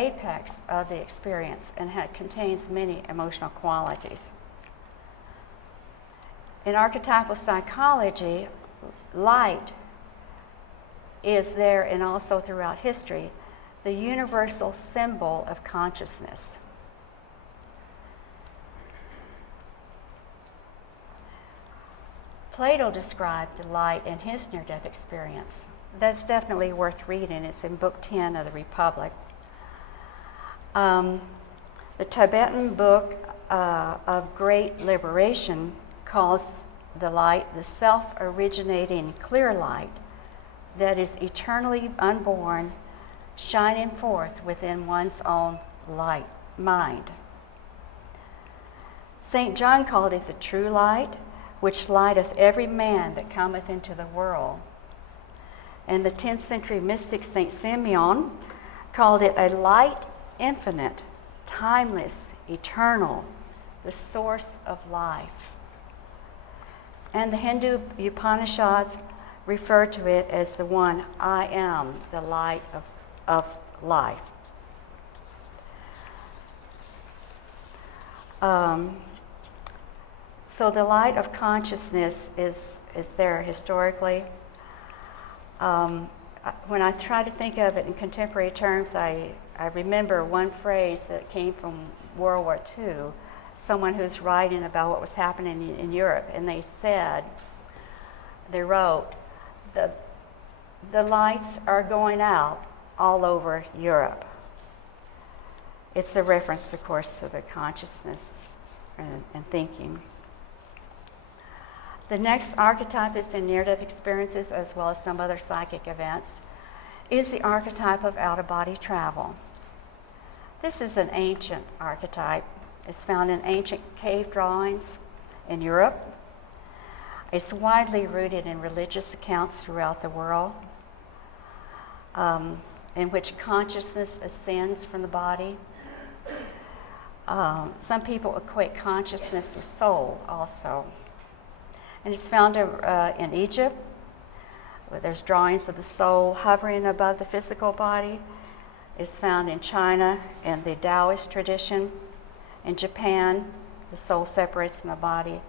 apex of the experience and contains many emotional qualities. In archetypal psychology, light is there, and also throughout history, the universal symbol of consciousness. Plato described the light in his near-death experience. That's definitely worth reading. It's in Book 10 of the Republic. The Tibetan Book of Great Liberation calls the light the self-originating clear light that is eternally unborn, shining forth within one's own light mind. St. John called it the true light, which lighteth every man that cometh into the world. And the 10th century mystic St. Simeon called it a light infinite, timeless, eternal, the source of life. And the Hindu Upanishads refer to it as the one, I am, the light of life. So the light of consciousness is there historically. When I try to think of it in contemporary terms, I remember one phrase that came from World War II, someone who's writing about what was happening in Europe, and they wrote, the lights are going out all over Europe. It's a reference, of course, to the consciousness and thinking. The next archetype is in near-death experiences, as well as some other psychic events, is the archetype of out-of-body travel. This is an ancient archetype. It's found in ancient cave drawings in Europe. It's widely rooted in religious accounts throughout the world, in which consciousness ascends from the body. Some people equate consciousness with soul also. And it's found in Egypt, where there's drawings of the soul hovering above the physical body. It's found in China in the Taoist tradition. In Japan, the soul separates from the body.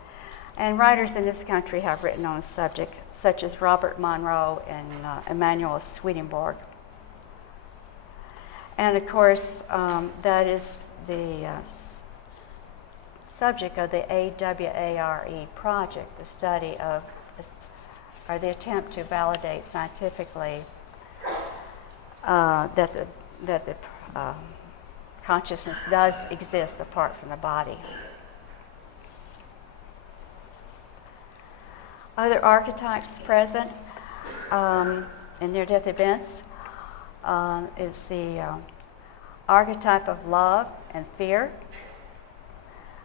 And writers in this country have written on the subject, such as Robert Monroe and Emanuel Swedenborg. And of course, that is the subject of the AWARE project, the study of, or the attempt to validate scientifically that the consciousness does exist apart from the body. Other archetypes present in near-death events is the archetype of love and fear.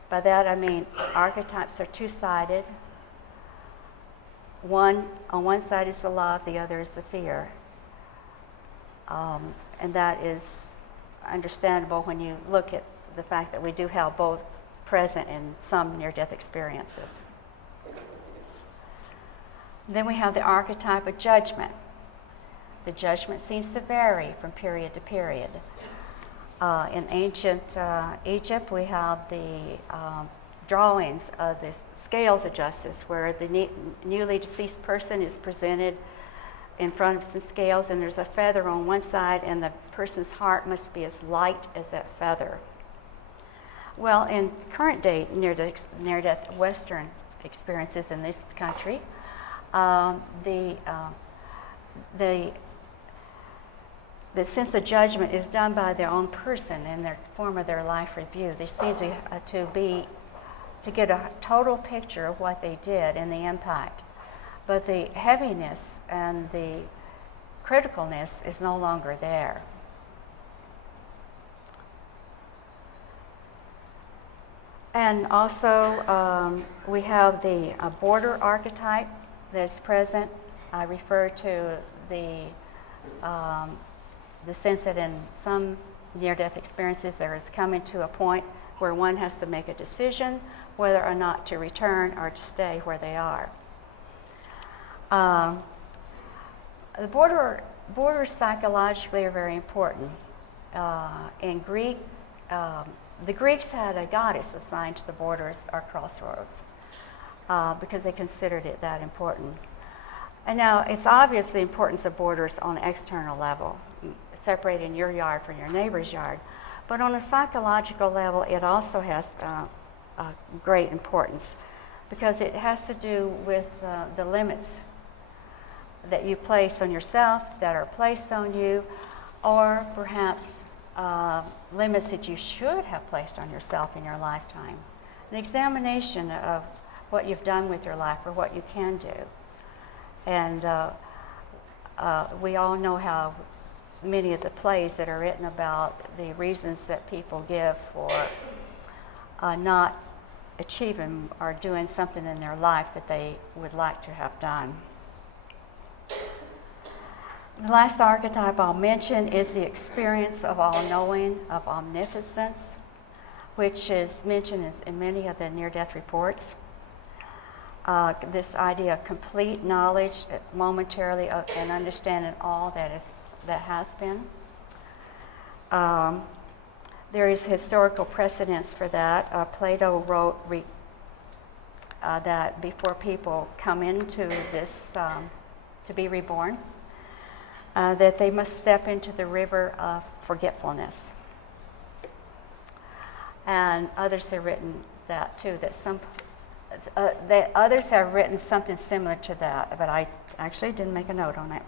By that I mean archetypes are two-sided. On one side is the love, the other is the fear. And that is understandable when you look at the fact that we do have both present in some near-death experiences. Then we have the archetype of judgment. The judgment seems to vary from period to period. In ancient Egypt, we have the drawings of the scales of justice, where the newly deceased person is presented in front of some scales, and there's a feather on one side, and the person's heart must be as light as that feather. Well, in current day near-death Western experiences in this country, the sense of judgment is done by their own person in their form of their life review. They seem to get a total picture of what they did and the impact. But the heaviness and the criticalness is no longer there. And also, we have the border archetype that's present. I refer to the sense that in some near-death experiences there is coming to a point where one has to make a decision whether or not to return or to stay where they are. The borders psychologically are very important in Greek, the Greeks had a goddess assigned to the borders or crossroads because they considered it that important. And now it's obvious the importance of borders on an external level, separating your yard from your neighbor's yard. But on a psychological level, it also has great importance because it has to do with the limits that you place on yourself, that are placed on you, or perhaps limits that you should have placed on yourself in your lifetime. An examination of what you've done with your life or what you can do. And we all know how many of the plays that are written about the reasons that people give for not achieving or doing something in their life that they would like to have done. The last archetype I'll mention is the experience of all-knowing, of omniscience, which is mentioned in many of the near-death reports. This idea of complete knowledge momentarily and understanding all that has been. There is historical precedence for that. Plato wrote that before people come into this to be reborn, that they must step into the river of forgetfulness. And others have written that too, that others have written something similar to that, but I actually didn't make a note on it.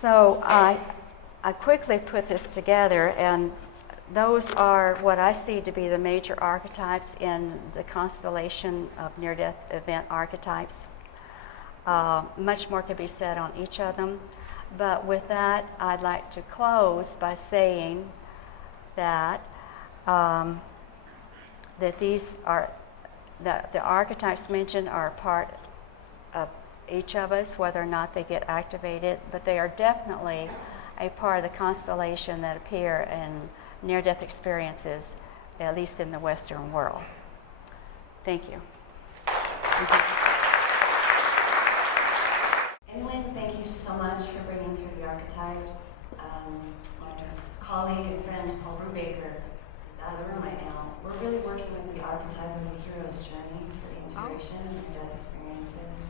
So I quickly put this together, and those are what I see to be the major archetypes in the constellation of near-death event archetypes. Much more could be said on each of them, but with that, I'd like to close by saying that that the archetypes mentioned are a part of each of us, whether or not they get activated, but they are definitely a part of the constellation that appear in near-death experiences, at least in the Western world. Thank you. And Lynn, thank you so much for bringing through the archetypes. My colleague and friend Paul Brubaker, who's out of the room right now, we're really working with the archetype of the hero's journey for the integration of near-death experiences.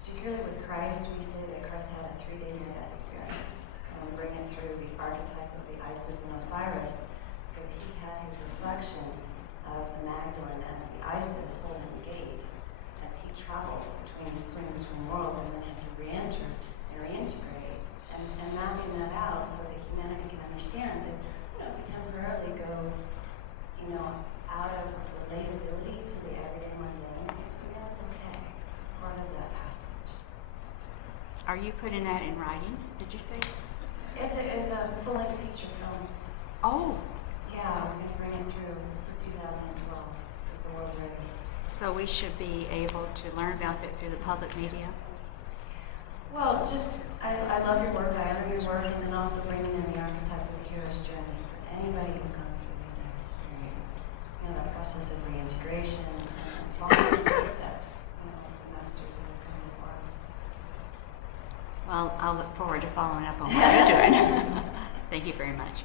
Particularly with Christ, we say that Christ had a 3-day near-death experience. And we bring it through the archetype of the Isis and Osiris, because he had his reflection of the Magdalene as the Isis holding the gate, as he traveled swing between worlds, and then had to re-enter and reintegrate, and mapping that out so that humanity can understand that, if we temporarily go, out of relatability to the everyday mundane, that's okay. It's part of that passage. Are you putting that in writing, did you say? It's a full-length feature film. Oh. Yeah, we're going to bring it through for 2012, if the world's ready. So we should be able to learn about that through the public media? Well, I love your work, I honor your work, and then also bringing in the archetype of the hero's journey for anybody who's gone through the death experience. That process of reintegration and following the concepts, the masters that have come before us. Well, I'll look forward to following up on what you're doing. Thank you very much.